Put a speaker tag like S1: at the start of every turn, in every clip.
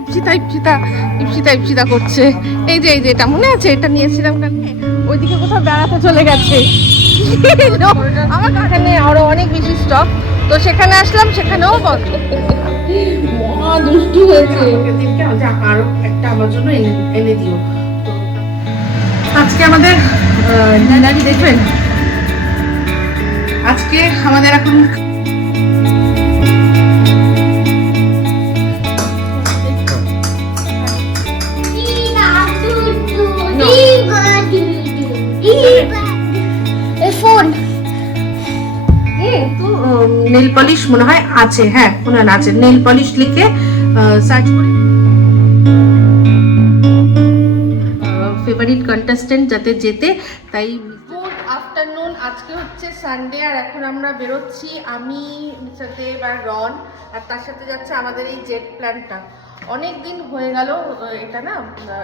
S1: ইপসিতা ইপসিতা ইপসিতা ইপসিতা করছে। এই যে এই যে, এটা মনে আছে? এটা নিয়েছিলাম কালকে ওইদিকে কোথাও বেড়াতে চলে গেছে। আমার এখানে আরও অনেক বেশি স্টক তো সেখানে আসলাম, সেখানেও বন্ধ দুষ্টু হয়েছে।
S2: আরও একটা আমার আজকে আমাদের
S1: নানি দেখবেন?
S2: আজকে আমাদের এখন মনে হয় আছে হ্যাঁ ওনার আছে। নেল পলিশ লিখে সার্চ করে। ফেভারিট কন্টেস্টেন্ট যাতে যেতে তাই
S1: আফটারনুন আজকে হচ্ছে সানডে আর এখন আমরা বেরোচ্ছি আমি সাথে এবার রন, আর তার সাথে যাচ্ছে আমাদের এই জেট প্ল্যানটা। অনেক দিন হয়ে গেল এটা না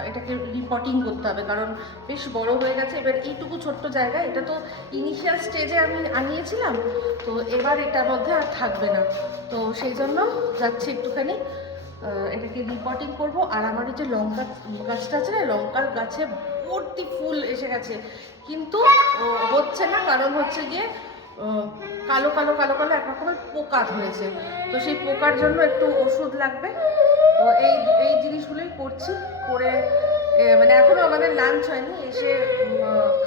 S1: এটাকে রিপোর্টিং করতে হবে, কারণ বেশ বড় হয়ে গেছে। এবার এইটুকু ছোট্ট জায়গা, এটা তো ইনিশিয়াল স্টেজে আমি আনিয়েছিলাম, তো এবার এটার মধ্যে আর থাকবে না। তো সেই জন্য যাচ্ছি একটুখানি এটাকে রিপোর্টিং করব। আর আমার এই যে লঙ্কা গাছটা আছে না, লঙ্কার গাছে ভর্তি ফুল এসে গেছে। কিন্তু হচ্ছে না, কারণ হচ্ছে গিয়ে কালো কালো কালো কালো, এক রকমের পোকা ধরেছে। তো সেই পোকার জন্য একটু ওষুধ লাগবে। তো এই এই জিনিসগুলোই করছি, করে মানে এখনও আমাদের লাঞ্চ হয়নি, এসে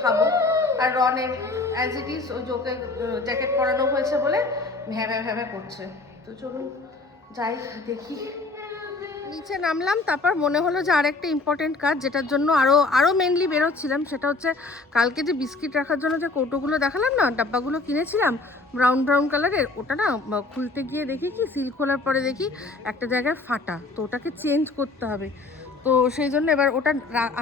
S1: খাব। আর রনের অ্যাজ ইট ইজ ওই ওকে জ্যাকেট পরানো হয়েছে বলে ভ্যাভা ভ্যাবে করছে। তো চলুন, যাই, দেখি। নিচে নামলাম, তারপর মনে হলো যে আরেকটা ইম্পর্টেন্ট কাজ, যেটার জন্য আরও আরও মেনলি বেরোচ্ছিলাম, সেটা হচ্ছে কালকে যে বিস্কিট রাখার জন্য যে কৌটোগুলো দেখালাম না, ডাব্বাগুলো কিনেছিলাম ব্রাউন ব্রাউন কালারের ওটা না খুলতে গিয়ে দেখি কি সিল খোলার পরে দেখি একটা জায়গায় ফাটা, তো ওটাকে চেঞ্জ করতে হবে। তো সেই জন্য এবার ওটা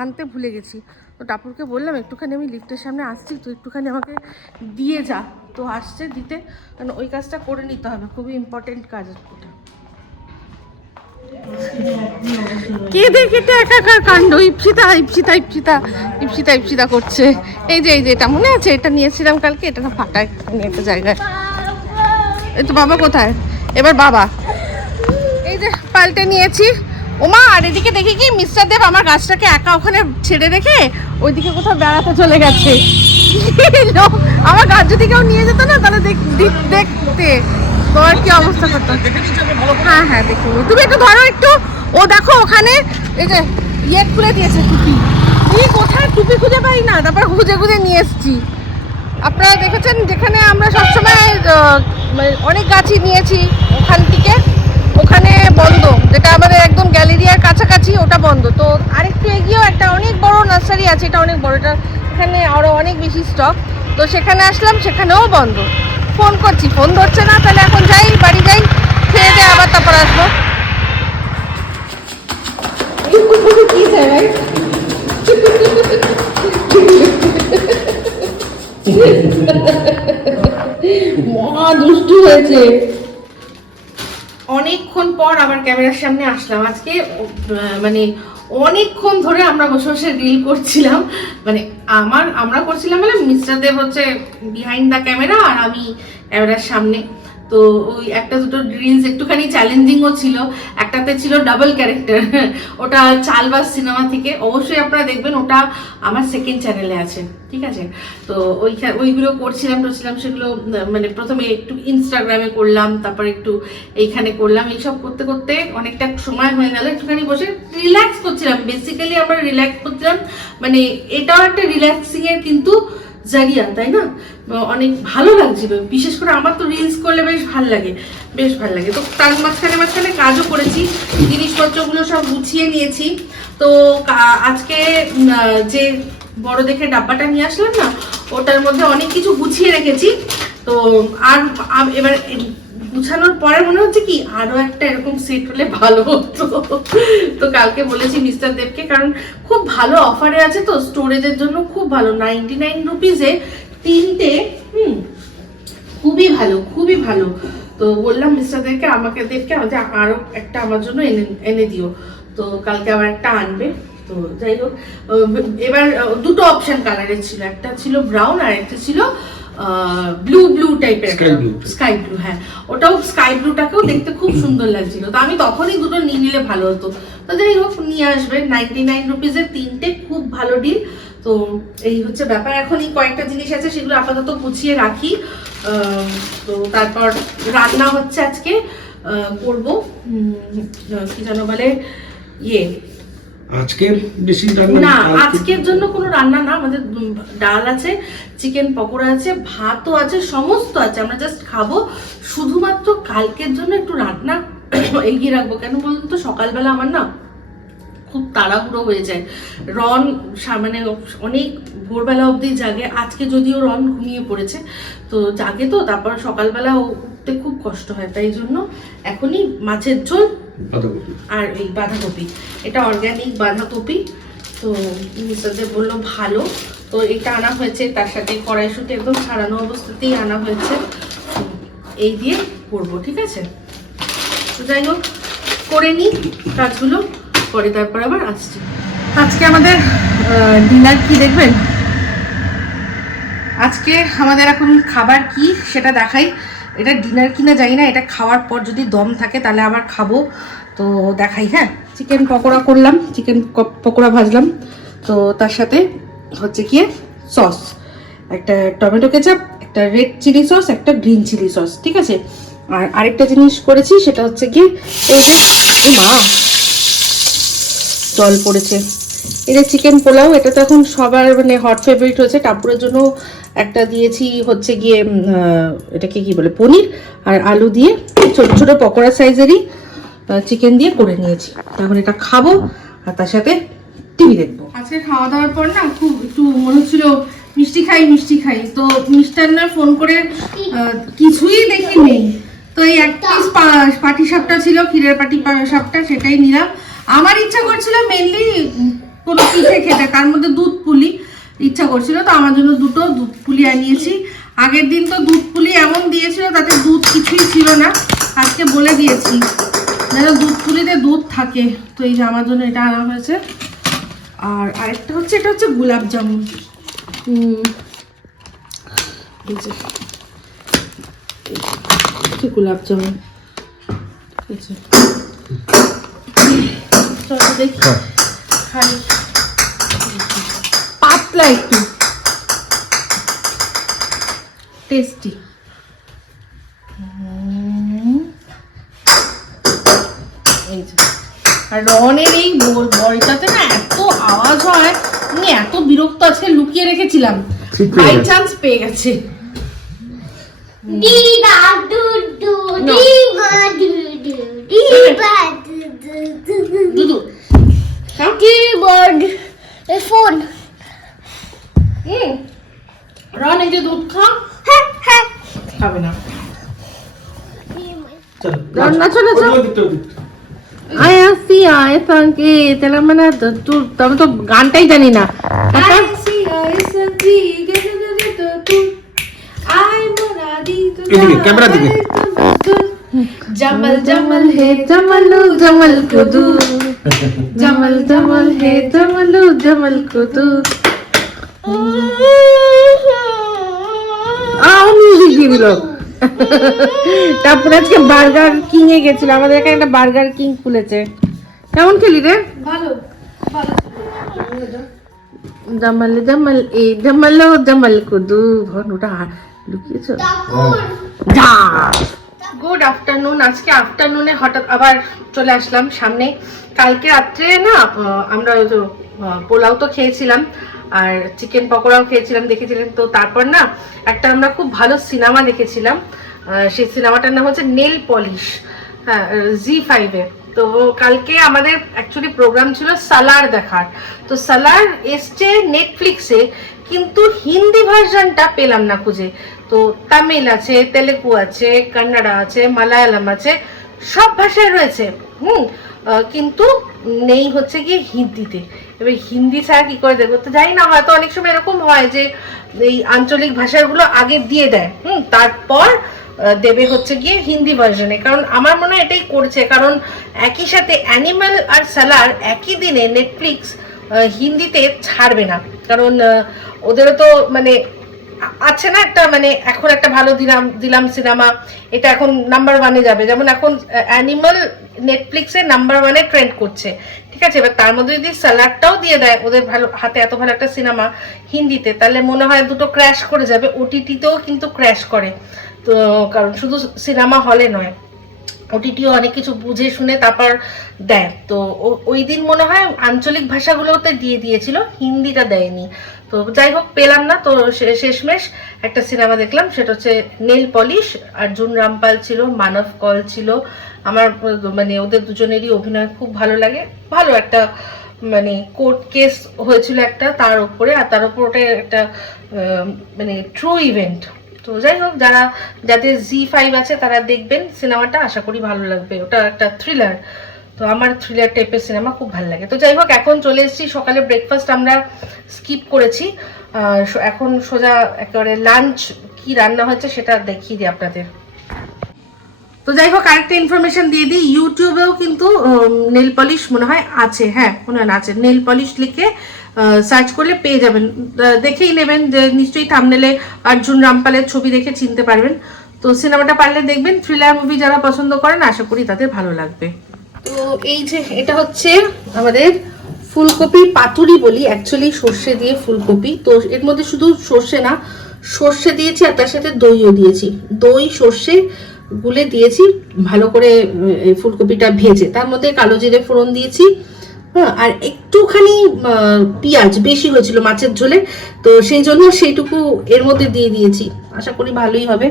S1: আনতে ভুলে গেছি। তো টাপুরকে বললাম, একটুখানি আমি লিফটের সামনে আসছি তো একটুখানি আমাকে দিয়ে যা। তো আসছে দিতে, কারণ ওই কাজটা করে নিতে হবে, খুবই ইম্পর্টেন্ট কাজ ওটা। কে দেখে এটা একাকার কাণ্ড? ইপসিতা ইপসিতা ইপসিতা ইপসিতা ইপসিতা করছে। এই যে এই যে, এটা মনে আছে? এটা নিয়েছিলাম কালকে, এটা না ফাটা একটা জায়গায়। এই তো বাবা কোথায়? এবার বাবা। এই যে, পাল্টে নিয়েছি। ওমা, আর এদিকে দেখি কি, মিস্টার দেব আমার গাছটাকে একা ওখানে ছেড়ে রেখে ওইদিকে কোথাও বেড়াতে চলে গেছে। আমার গাছ যদি কেউ নিয়ে যেত না, তাহলে দেখ- দেখ- দেখতে। তোমার কি অবস্থা করতো? হ্যাঁ হ্যাঁ দেখুন তুমি একটু ধরো একটু। ও দেখো ওখানে এই যে ইয়ে খুলে দিয়েছে টুপি। এই কোথায় টুপি খুঁজে পাই না? তারপর খুঁজে খুঁজে নিয়ে এসছি। আপনারা দেখেছেন যেখানে আমরা সবসময় মানে অনেক গাছই নিয়েছি ওখান থেকে। ওখানে বন্ধ, যেটা আমাদের একদম গ্যালেরিয়ার কাছাকাছি, ওটা বন্ধ। তো আরেকটু এগিয়েও একটা অনেক বড় নার্সারি আছে, এটা অনেক বড়। এটা এখানে আরও অনেক বেশি স্টক তো সেখানে আসলাম, সেখানেও বন্ধ। ফোন করছি ফোন ধরছে না তাহলে এখন যাই বাড়ি যাই খেয়ে দিয়ে আবার তারপর আসব। মহা দুষ্টু হয়েছে।
S2: অনেকক্ষণ পর আমার ক্যামেরার সামনে আসলাম। আজকে মানে অনেকক্ষণ ধরে আমরা বসে বসে রিল করছিলাম। মানে আমার, আমরা করছিলাম মানে মিস্টার দেব হচ্ছে বিহাইন্ড দ্য ক্যামেরা আর আমি ক্যামেরার সামনে। তো ওই একটা দুটো রিলস একটুখানি চ্যালেঞ্জিংও ছিল, একটাতে ছিল ডাবল ক্যারেক্টার ওটা চালবাস সিনেমা থেকে। অবশ্যই আপনারা দেখবেন, ওটা আমার সেকেন্ড চ্যানেলে আছে, ঠিক আছে? তো ওই ওইগুলো করছিলাম, টরছিলাম, সেগুলো মানে প্রথমে একটু ইনস্টাগ্রামে করলাম, তারপর একটু এইখানে করলাম, এইসব করতে করতে অনেকটা সময় হয়ে গেল। একটুখানি বসে রিল্যাক্স করছিলাম বেসিক্যালি আমরা রিল্যাক্স করছিলাম মানে এটাও একটা রিল্যাক্সিংয়ের কিন্তু জারিয়া তাই না? অনেক ভালো লাগছিল। বিশেষ করে আমার তো রিলস করলে বেশ ভালো লাগে, বেশ ভালো লাগে। তো তার মাঝখানে মাঝখানে কাজও করেছি, জিনিসপত্রগুলো সব গুছিয়ে নিয়েছি। তো আজকে যে বড় দেখে ডাব্বাটা নিয়ে আসলাম না, ওটার মধ্যে অনেক কিছু গুছিয়ে রেখেছি। তো আর এবার গুছানোর পরে মনে হচ্ছে কি আরও একটা এরকম সেট হলে ভালো হতো। তো কালকে বলেছি মিস্টার দেবকে, কারণ খুব ভালো অফারে আছে তো স্টোরেজের জন্য খুব ভালো। নাইনটি নাইন রুপিসে তিনটে, হুম, খুবই ভালো খুবই ভালো। তো বললাম মিস্টার দেবকে, আমাকে দেবকে যে আরও একটা আমার জন্য এনে এনে দিও। তো কালকে আবার একটা আনবে। তো যাই হোক এবার দুটো অপশন কালারের ছিল। একটা ছিল ব্রাউন আর একটা ছিল ব্লু ব্লু টাইপের স্কাই ব্লু হ্যাঁ। ওটাও স্কাই ব্লুটাকেও দেখতে খুব সুন্দর লাগছিল। তো আমি তখনই দুটো নিয়ে নিলে ভালো হতো।
S1: তো যাই হোক নিয়ে আসবেন নাইনটি নাইন রুপিসের তিনটে খুব ভালো ডিল তো এই হচ্ছে ব্যাপার। এখন এই কয়েকটা জিনিস আছে সেগুলো আপাতত গুছিয়ে রাখি। তো তারপর রান্না হচ্ছে আজকে। করব। কি যেন বলে? ইয়ে
S3: আজকে বেশি রান্না
S1: না আজকের জন্য কোনো রান্না না আমাদের ডাল আছে চিকেন পকোড়া আছে ভাতও আছে সমস্ত আছে আমরা জাস্ট খাব। শুধুমাত্র কালকের জন্য একটু রান্না এগিয়ে রাখব। কেন বলুন তো সকালবেলা আমার না খুব তাড়াহুড়ো হয়ে যায়। রন মানে অনেক ভোরবেলা অবধি জাগে। আজকে যদিও রন ঘুমিয়ে পড়েছে তো জাগে তো তারপর সকালবেলা উঠতে খুব কষ্ট হয় তাই জন্য এখনই মাছের ঝোল আর এই বাঁধাকপি। এটা অর্গ্যানিক বাঁধাকপি। তো মিস্টারদের বলল ভালো। তো এটা আনা হয়েছে, তার সাথে কড়াইশুটি একদম ছাড়ানো অবস্থাতেই আনা হয়েছে। এই দিয়ে করব, ঠিক আছে? তো যাই হোক, করে নিই কাজগুলো, পরে তারপর আবার আসছি। আজকে আমাদের ডিনার কি দেখবেন? আজকে আমাদের এখন খাবার কি সেটা দেখাই। এটা ডিনার কিনা জানি না, এটা খাওয়ার পর যদি দম থাকে তাহলে আবার খাব। তো দেখাই হ্যাঁ? চিকেন পকোড়া করলাম চিকেন পকোড়া ভাজলাম। তো তার সাথে হচ্ছে কি সস একটা টমেটো কেচাপ, একটা রেড চিলি সস একটা গ্রিন চিলি সস ঠিক আছে? আর আরেকটা জিনিস করেছি, সেটা হচ্ছে কি, এই যে মা, জল পড়েছে। এই যে চিকেন পোলাও, এটা তো এখন সবার মানে হট ফেভারিট হয়েছে, টাপুরের জন্য একটা দিয়েছি হচ্ছে গিয়ে এটাকে কি বলে, পনির আর আলু দিয়ে ছোট ছোট পকোড়া সাইজেরই চিকেন দিয়ে করে নিয়েছি। তখন এটা খাব আর তার সাথে টিভি দেখব। আজকে খাওয়া দাওয়ার পর না খুব একটু মনে হচ্ছিল, মিষ্টি খাই মিষ্টি খাই। তো মিষ্টান্না ফোন করে কিছুই দেখি নেই তো এই এক পিস পাটি সাপটা ছিল, ক্ষীরের পাটি সাপটা, সেটাই নিলাম। আমার ইচ্ছা করছিল মেনলি কোনো পিঠে খেতে, তার মধ্যে দুধ পুলি। ইচ্ছা করছিল তো আমার জন্য দুটো দুধ পুলি আনিয়েছি। আগের দিন তো দুধ পুলি এমন দিয়েছিল তাতে দুধ কিছুই ছিল না। আজকে বলে দিয়েছি। যেন দুধ পুলিতে দুধ থাকে। তো এই যে আমার জন্য এটা আনা হয়েছে। আর আরেকটা হচ্ছে এটা হচ্ছে গোলাপ জামুন। গোলাপ জামুন। ঠিক আছে চলো দেখি। খাই। পাতলা একটু টেস্টি এই যে। আর রনের এই বল- বলটাতে না এত আওয়াজ হয় আমি এত বিরক্ত আজকে লুকিয়ে রেখেছিলাম। বাই। চান্স পেয়ে গেছে।
S2: Diba do do
S1: No. হুম রন এই যে দুধ খা
S2: ha ha
S1: খাবে না
S3: চলো
S1: রান্না চলেছে?
S3: ওই দিকটা, ওই দিকটা।
S1: আয় আসি আয় সঙ্গে তেলেঙ্গানা তুই তবে তো গানটাই জানি না একটা
S3: এদিকে, ক্যামেরার দিকে।
S1: জমল জমল হে জমলু জমল কুদু জমল জমল হে জমলু জমল কুদু দিয়ে তারপরে আজকে বার্গার কিং এ গেছিল আমাদের এখানে একটা বার্গার কিং খুলেছে। কেমন খেলি রে?
S4: ভালো ভালো
S1: জমল জমল এ জমলো জমল কুদু ভন ওটা লুকিয়েছো যা। গুড আফটারনুন আজকে আফটারনুনে হঠাৎ আবার চলে আসলাম সামনে। কালকে রাত্রে না আমরা পোলাও তো খেয়েছিলাম আর চিকেন পকোড়াও খেয়েছিলাম, দেখেছিলেন? তো তারপর না, একটা আমরা খুব ভালো সিনেমা দেখেছিলাম। সেই সিনেমাটার নাম হচ্ছে নেল পলিশ। হ্যাঁ জি ফাইভে তো কালকে আমাদের অ্যাকচুয়ালি প্রোগ্রাম ছিল সালার দেখার। তো সালার এসছে নেটফ্লিক্সে কিন্তু হিন্দি ভার্সনটা পেলাম না খুঁজে। তো তামিল আছে, তেলেগু আছে, কান্নাডা আছে, মালায়ালাম আছে, সব ভাষায় রয়েছে। হুম কিন্তু নেই হচ্ছে গিয়ে হিন্দিতে। এবার হিন্দি ছাড়া কি করে দেখব? তো জানি না, হয়তো অনেক সময় এরকম হয় যে এই আঞ্চলিক ভাষাগুলো আগে দিয়ে দেয়। হুম, তারপর দেবে হচ্ছে গিয়ে হিন্দি ভার্সনে কারণ আমার মনে হয় এটাই করছে। কারণ একই সাথে অ্যানিমাল আর সালার একই দিনে নেটফ্লিক্স হিন্দিতে ছাড়বে না। কারণ ওদেরও তো মানে আছে না একটা মানে এখন একটা ভালো দিলাম দিলাম সিনেমা, এটা এখন নাম্বার ওয়ানে যাবে। যেমন এখন অ্যানিমাল নেটফ্লিক্সে নাম্বার ওয়ানে ট্রেন্ড করছে। ঠিক আছে? এবার তার মধ্যে যদি স্যালাডটাও দিয়ে দেয়, ওদের ভালো, হাতে এত ভালো একটা সিনেমা হিন্দিতে, তাহলে মনে হয় দুটো ক্র্যাশ করে যাবে। ওটিটিতেও কিন্তু ক্র্যাশ করে। তো, কারণ শুধু সিনেমা হলে নয় ওটিটিও অনেক কিছু বুঝে শুনে তারপর দেয়। তো ওই দিন মনে হয় আঞ্চলিক ভাষাগুলোতে দিয়ে দিয়েছিল, হিন্দিটা দেয়নি। তো যাই হোক, পেলাম না। তো শেষমেশ একটা সিনেমা দেখলাম। সেটা হচ্ছে নেল পলিশ অর্জুন রামপাল ছিল, মানব কল ছিল। আমার মানে ওদের দুজনেরই অভিনয় খুব ভালো লাগে। ভালো একটা মানে কোর্ট কেস হয়েছিল একটা তার উপরে আর তার উপর ওটা একটা মানে ট্রু ইভেন্ট তো যাই হোক, যারা, যাদের জি ফাইভ আছে তারা দেখবেন সিনেমাটা। আশা করি ভালো লাগবে। ওটা একটা থ্রিলার তো আমার থ্রিলার টাইপের সিনেমা খুব ভালো লাগে। তো যাই হোক, এখন চলে এসেছি। সকালে ব্রেকফাস্ট আমরা স্কিপ করেছি। এখন সোজা একেবারে লাঞ্চ কি রান্না হয়েছে সেটা দেখিয়ে দিই আপনাদের। তো যাই হোক, আরেকটা ইনফরমেশন দিয়ে দিই। ইউটিউবেও কিন্তু নেল পলিশ মনে হয় আছে। হ্যাঁ মনে হয় আছে। নেল পলিশ লিখে সার্চ করলে পেয়ে যাবেন। দেখেই নেবেন যে নিশ্চয়ই থামনেলে অর্জুন রামপালের ছবি দেখে চিনতে পারবেন। তো সিনেমাটা পারলে দেখবেন। থ্রিলার মুভি যারা পছন্দ করেন, আশা করি তাদের ভালো লাগবে। তো এই যে এটা হচ্ছে আমাদের ফুলকপি পাতুরি বলি অ্যাকচুয়ালি সর্ষে দিয়ে ফুলকপি। তো এর মধ্যে শুধু সর্ষে না, সর্ষে দিয়েছি আর তার সাথে দইও দিয়েছি। দই, সর্ষে গুলে দিয়েছি, ভালো করে ফুলকপিটা ভেজে। তার মধ্যে কালো জিরে ফোড়ন দিয়েছি হ্যাঁ আর একটুখানি পেঁয়াজ বেশি হয়েছিল মাছের ঝোলে, তো সেই জন্য সেইটুকু এর মধ্যে দিয়ে দিয়েছি। আশা করি ভালোই হবে।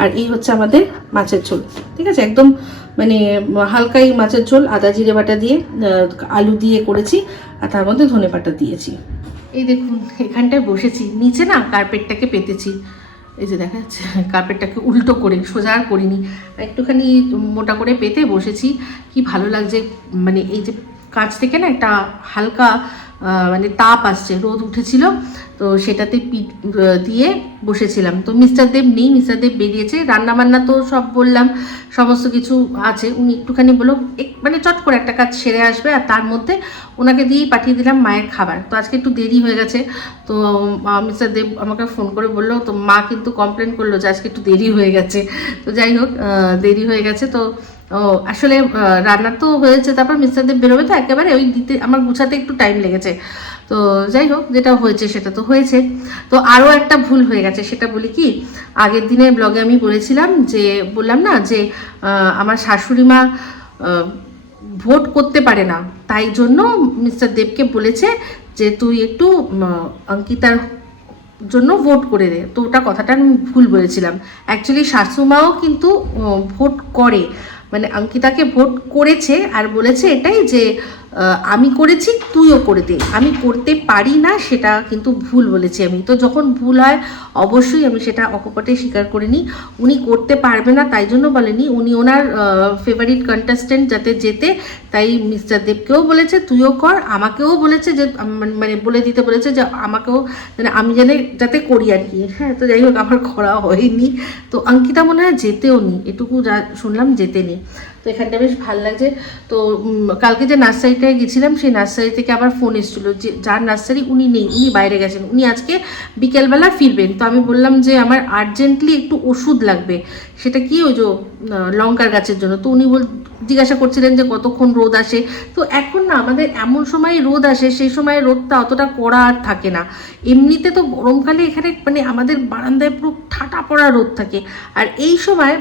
S1: আর এই হচ্ছে আমাদের মাছের ঝোল। ঠিক আছে? একদম মানে হালকাই মাছের ঝোল, আদা জিরে বাটা দিয়ে আলু দিয়ে করেছি, আর তার মধ্যে ধনে বাটা দিয়েছি। এই দেখুন, এখানটায় বসেছি, নিচে না কার্পেটটাকে পেতেছি। এই যে দেখা যাচ্ছে, কার্পেটটাকে উল্টো করে, সোজা আর করিনি। একটুখানি মোটা করে পেতে বসেছি। কি ভালো লাগছে মানে এই যে কাছ থেকে না একটা হালকা মানে তাপ আসছে, রোদ উঠেছিল, তো সেটাতে পিঠ দিয়ে বসেছিলাম। তো মিস্টার দেব নেই মিস্টার দেব বেরিয়েছে। রান্নাবান্না তো সব বললাম, সমস্ত কিছু আছে। উনি একটুখানি এক- মানে চট করে একটা কাজ সেরে আসবে আর তার মধ্যে ওনাকে দিয়েই পাঠিয়ে দিলাম মায়ের খাবার। তো আজকে একটু দেরি হয়ে গেছে, তো মিস্টার দেব আমাকে ফোন করে বলল, তো মা কিন্তু কমপ্লেন করল যে আজকে একটু দেরি হয়ে গেছে। তো যাই হোক দেরি হয়ে গেছে। তো ও, আসলে রান্না তো হয়েছে, তারপর মিস্টার দেব বেরোবে তো একেবারে ওই দিতে, আমার গুছাতে একটু টাইম লেগেছে। তো যাই হোক, যেটা হয়েছে সেটা তো হয়েছে। তো আরও একটা ভুল হয়ে গেছে, সেটা বলি কি, আগের দিনের ব্লগে আমি বলেছিলাম যে, বললাম না যে আমার শাশুড়ি মা ভোট করতে পারে না। তাই জন্য মিস্টার দেবকে বলেছে যে, তুই একটু অঙ্কিতার জন্য ভোট করে দে। তো ওটা কথাটা আমি ভুল বলেছিলাম। অ্যাকচুয়ালি শাশুমাও কিন্তু ভোট করে। মানে অঙ্কিতাকে ভোট করেছে আর বলেছে এটাই যে আমি করেছি, তুইও করে দে। আমি করতে পারি না, সেটা কিন্তু ভুল বলেছি আমি। তো যখন ভুল হয়, অবশ্যই আমি সেটা অকপটে স্বীকার করে নিই। উনি করতে পারবে না, তাই জন্য বলেনি। উনি ওনার ফেভারিট কন্টেস্টেন্ট যাতে যেতে তাই মিস্টার দেবকেও বলেছে, তুইও কর। আমাকেও বলেছে যে মানে বলে দিতে বলেছে যে, আমাকেও মানে আমি জানি যাতে করি আর কি। হ্যাঁ তো যাই হোক, আমার করা হয়নি। তো অঙ্কিতা মনে হয় যেতেও নি এটুকু যা শুনলাম যেতে নি তো এখানটা বেশ ভালো লাগছে। তো কালকে যে নার্সারিটায় গেছিলাম, সেই নার্সারি থেকে আবার ফোন এসেছিল যে, যার নার্সারি উনি নেই, উনি বাইরে গেছেন। উনি আজকে বিকেলবেলা ফিরবেন। তো আমি বললাম যে, আমার আর্জেন্টলি একটু ওষুধ লাগবে। সেটা কি ওই যে লঙ্কার গাছের জন্য? তো উনি বল জিজ্ঞাসা করছিলেন যে কতক্ষণ রোদ আসে। তো এখন না, আমাদের এমন সময় রোদ আসে, সেই সময় রোদটা অতটা কড়া আর থাকে না। এমনিতে তো গরমকালে এখানে মানে আমাদের বারান্দায় পুরো ঠাটা পড়া রোদ থাকে। আর এই সময়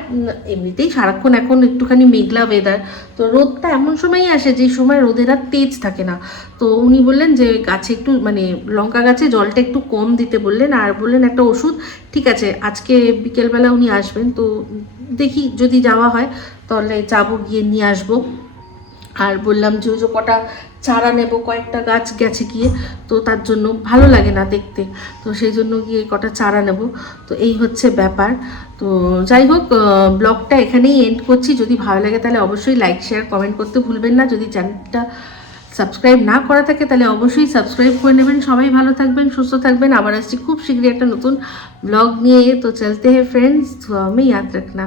S1: এমনিতেই সারাক্ষণ এখন একটুখানি মেঘলা ওয়েদার তো রোদটা এমন সময়ই আসে যে সময় রোদের আর তেজ থাকে না। তো উনি বললেন যে গাছে একটু মানে লঙ্কা গাছে জলটা একটু কম দিতে বললেন, আর বললেন একটা ওষুধ ঠিক আছে, আজকে বিকেলবেলা উনি আসবেন, তো দেখি যদি যাওয়া হয়, তাহলে যাব, গিয়ে নিয়ে আসব। আর বললাম যে ওই যে কটা চারা নেব, কয়েকটা গাছ গেছে গিয়ে, তো তার জন্য ভালো লাগে না দেখতে, তো সেই জন্য গিয়ে কটা চারা নেব। তো এই হচ্ছে ব্যাপার, তো যাই হোক ব্লগটা এখানেই এন্ড করছি। যদি ভালো লাগে তাহলে অবশ্যই লাইক শেয়ার কমেন্ট করতে ভুলবেন না। যদি চ্যানেলটা সাবস্ক্রাইব না করা থাকে, তাহলে অবশ্যই সাবস্ক্রাইব করে নেবেন। সবাই ভালো থাকবেন, সুস্থ থাকবেন। আবার আসছি খুব শীঘ্রই একটা নতুন ব্লগ নিয়ে। তো চলতে হে ফ্রেন্ডস আমি ইয়াদ রাখনা